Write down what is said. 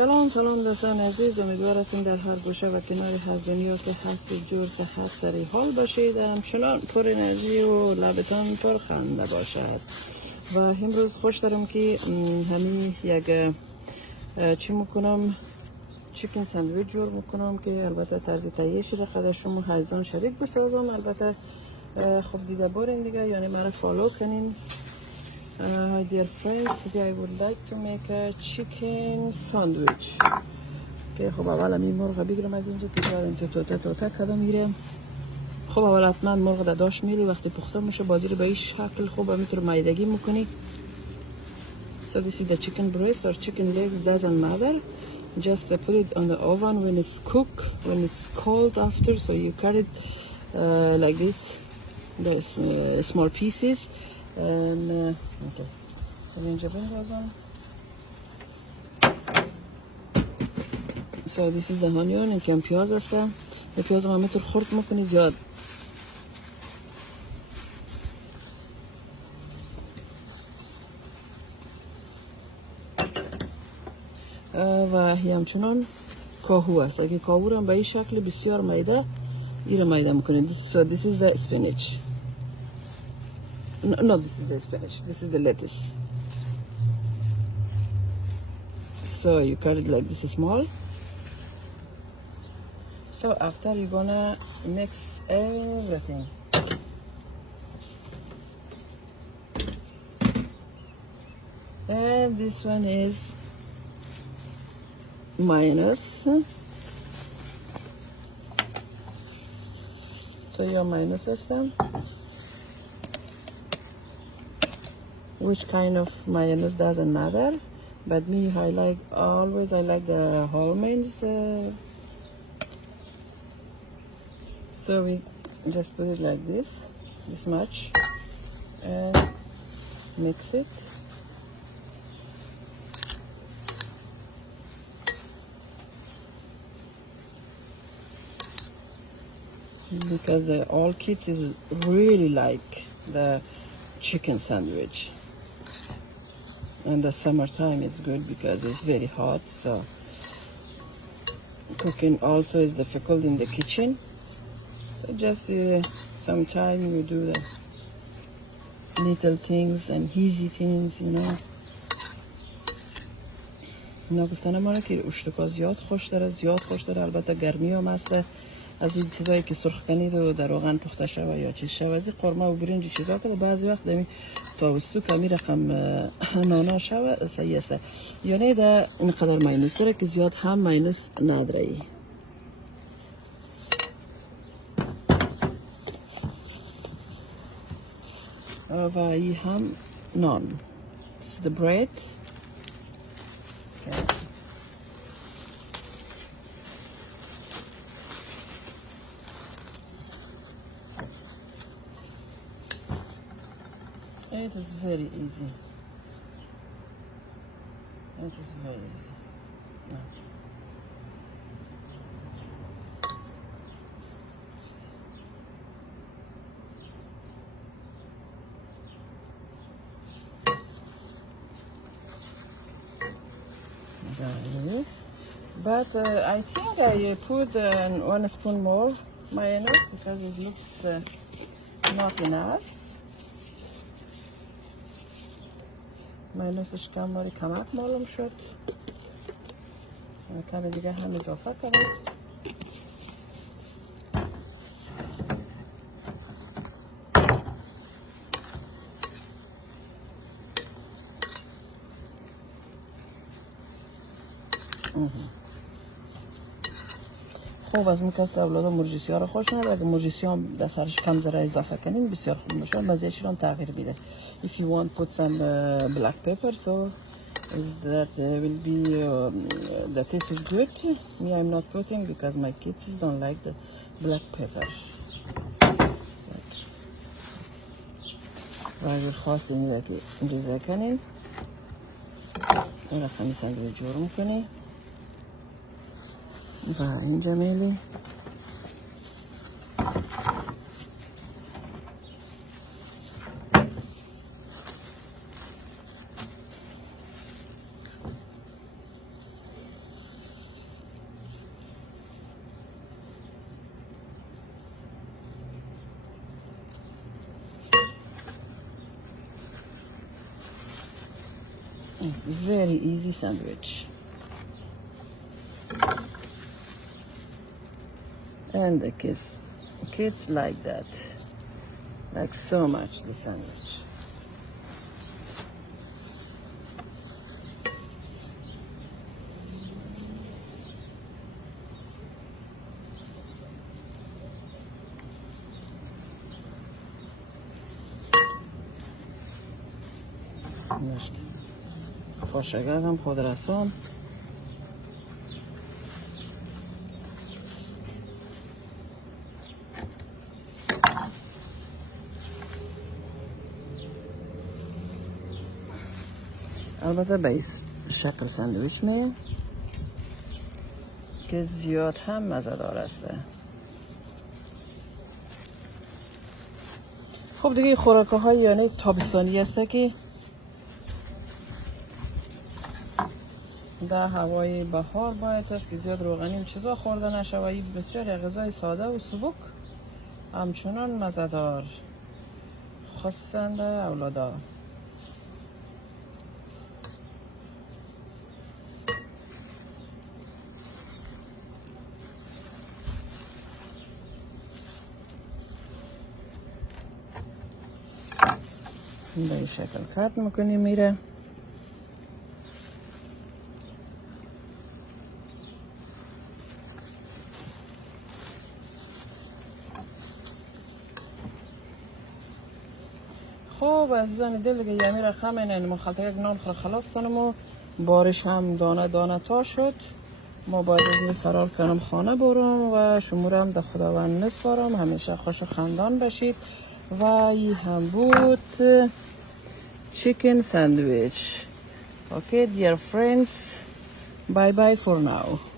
سلام دوستان عزیز، امیدوار هستیم در هر گوشه و کنار هر دنیا که هستید جور صحت سری حال باشید، همچنان پر انرژی و لبتان پر خنده باشد. و امروز خوش دارم که همین یک چی میکنم، چیکن ساندویج جور میکنم که البته طرز تهیه‌اش را خود شما حیزان شریک بسازم. البته خب دیده بارین دیگه، یعنی مرا فالو کنین. Dear friends, today I would like to make a chicken sandwich. که خب اول می مرغ بگیرم از اینجا که بعد تو توته کدام میگیرم. خب اول حتما مرغ داشت میری وقتی پخته میشه بازی رو به این شکل خوب میتونه مایدگی میکنی. So this is the chicken breast or chicken legs, doesn't matter. Just put it on the oven when it's cooked, when it's cold after. So you cut it like this, the small pieces. And okay. اینجا بندازم. So this is the onion. این که پیاز هسته. این پیاز هم همینطور خرد میکنی زیاد. و همچنان کاهو هست. اگه کاهو رو هم به این شکل بسیار میده این رو میده میکنه. So this is the spinach. No, this is the spinach. This is the lettuce. So you cut it like this small. So after you're gonna mix everything. And this one is mayonnaise. So your mayonnaise system. Which kind of mayonnaise doesn't matter, but me I like the whole mayonnaise. So we just put it like this much, and mix it. Because all kids is really like the chicken sandwich. And the summertime is good because it's very hot, so cooking also is difficult in the kitchen. So just sometime we do the little things and easy things, you know. اینا گفتن ما که اشتکا زیاد خوش داره، البته گرمی هم هست. از این چیزایی که سرخ کنید و در روغن پخته شوه یا چیز شوه، از قرمه و برنج چیزا که بعضی وقت دمی تابستو کمی رقم نانا شوه صحیح است. یعنی در اینقدر ماینوس داره که زیاد هم ماینوس نداره. و این هم نان. This is the bread. Okay. It is very easy. It is very easy. No. There it is. But I think I put 1 spoon more mayonnaise because it looks not enough. مایونزش کم کمک معلوم شد. کمی دیگه هم اضافه کنم. خوب از میکست اولادا مرجیسی ها رو خوش نداره. اگه مرجیسی ها در سرش کم ذره اضافه کنیم بسیار خوب میشه، مزهش رو تغییر میده. If you want put some black pepper, so is that will be the taste is good. Me I'm not putting because my kids don't like the black pepper. و اگر خواستین که اینجا کنین اون رقمی ساندویچ جور میکنی و اینجا میلی It's very easy sandwich. And the kids like that. Like so much the sandwich. پاشگر هم خودرسان. البته به این شکل ساندویچ می که زیاد هم مزه‌دار است. خب دیگه خوراکه های یعنی تابستانی است که در هوای بهار باید است که زیاد روغنی و چیزا خورده نشه و این بسیار غذای ساده و سبک همچنان مزه‌دار خاصاً در اولادا. به این شکل کات میکنیم میره. خب عزیزان دل دیگه یمی را خمینه ما خلطه یک نان خلاص کنم و بارش هم دانه دانه تا شد. ما باید از این فرار کنم خانه برم و شما هم در خداوند نسپارم. همیشه خوش و خندان باشید. و این هم بود chicken sandwich. Okay dear friends, bye bye for now.